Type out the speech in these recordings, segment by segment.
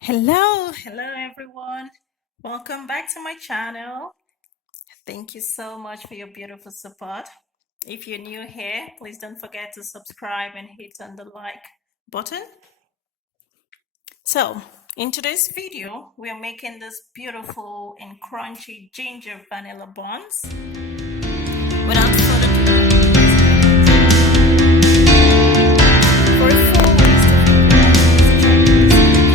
Hello everyone. Welcome back to my channel. Thank you so much for your beautiful support. If you're new here, please don't forget to subscribe and hit on the like button. So, in today's video, we are making this beautiful and crunchy ginger vanilla buns. Without further ado, for a full list of ingredients, check the description.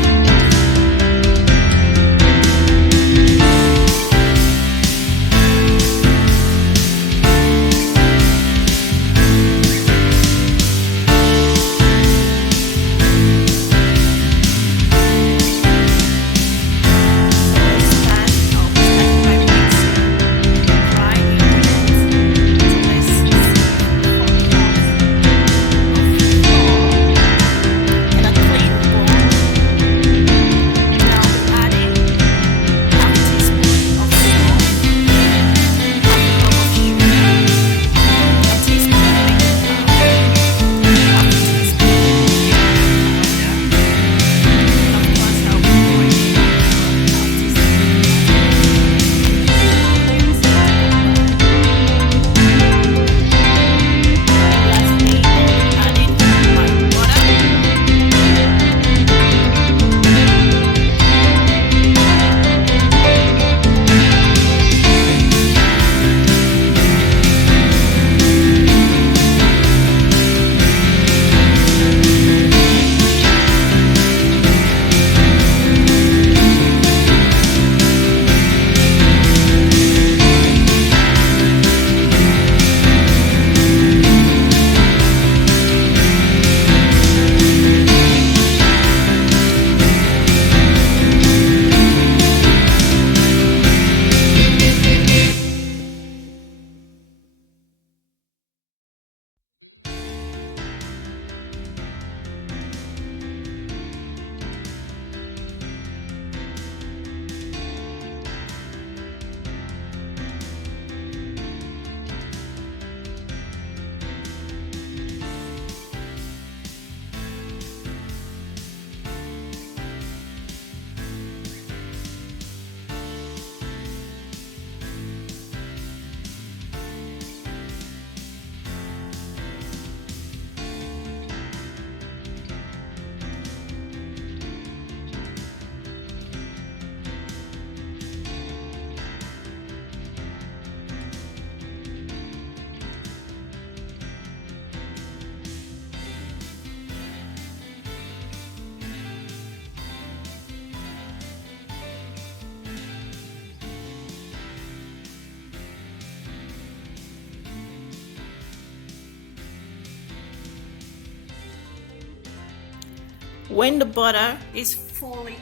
When the butter is fully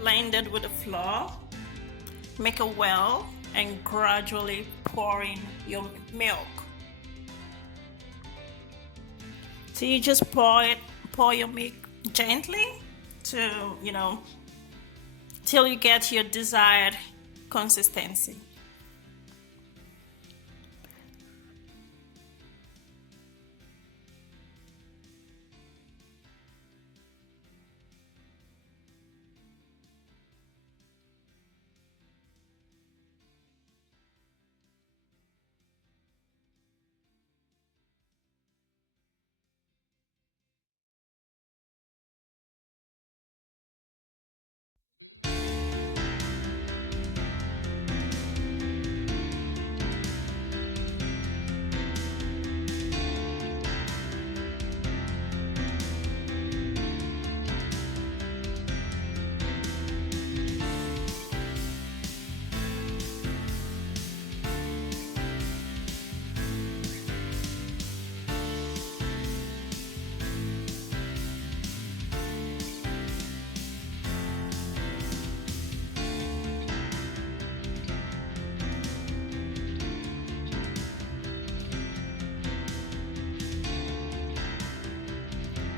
blended with the flour, make a well and gradually pour in your milk. So you just pour your milk gently to, till you get your desired consistency.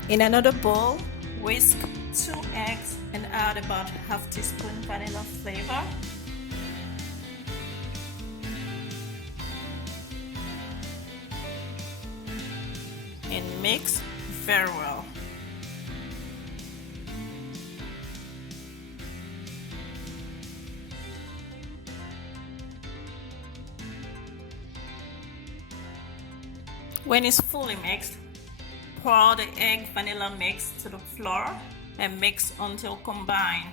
In another bowl, whisk 2 eggs and add about half teaspoon vanilla flavor. And mix very well. When it's fully mixed, pour the egg vanilla mix to the flour and mix until combined.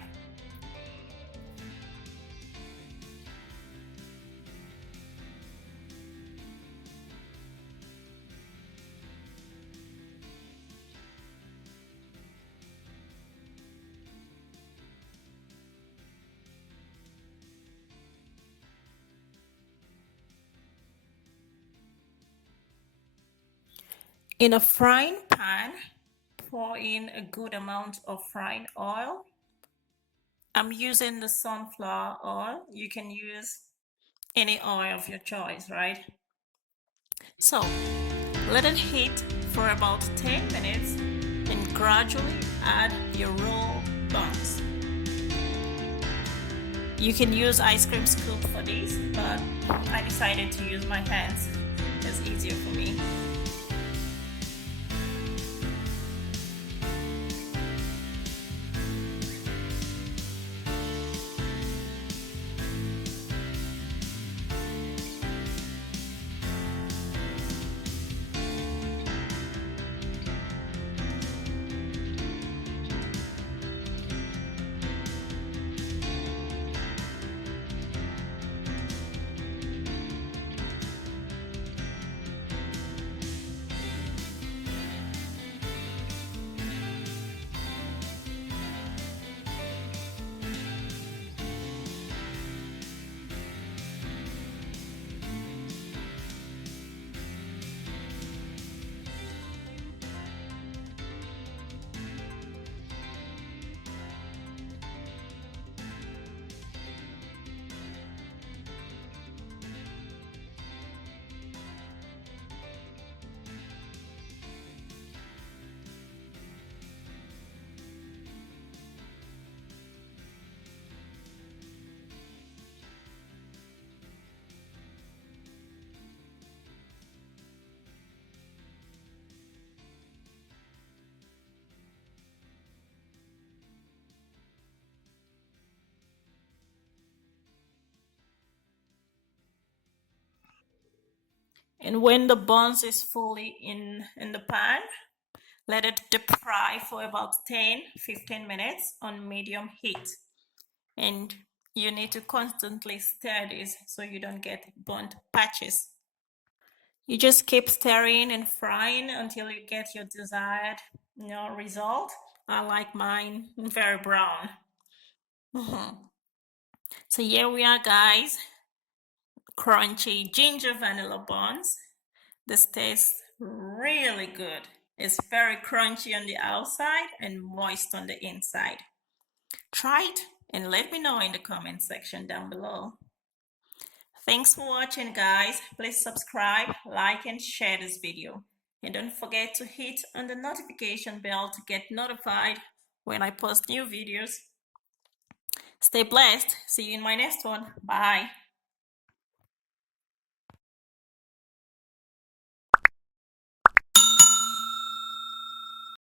In a frying pan, pour in a good amount of frying oil. I'm using the sunflower oil. You can use any oil of your choice, right? So let it heat for about 10 minutes and gradually add your rolled buns. You can use ice cream scoop for this, but I decided to use my hands. It's easier for me. And when the buns is fully in the pan, let it deep fry for about 10-15 minutes on medium heat. And you need to constantly stir this so you don't get burnt patches. You just keep stirring and frying until you get your desired, result. I like mine very brown. So here we are, guys. Crunchy ginger vanilla buns. This tastes really good. It's very crunchy on the outside and moist on the inside. Try it and let me know in the comment section down below. Thanks for watching, guys. Please subscribe, like, and share this video. And don't forget to hit on the notification bell to get notified when I post new videos. Stay blessed. See you in my next one. Bye.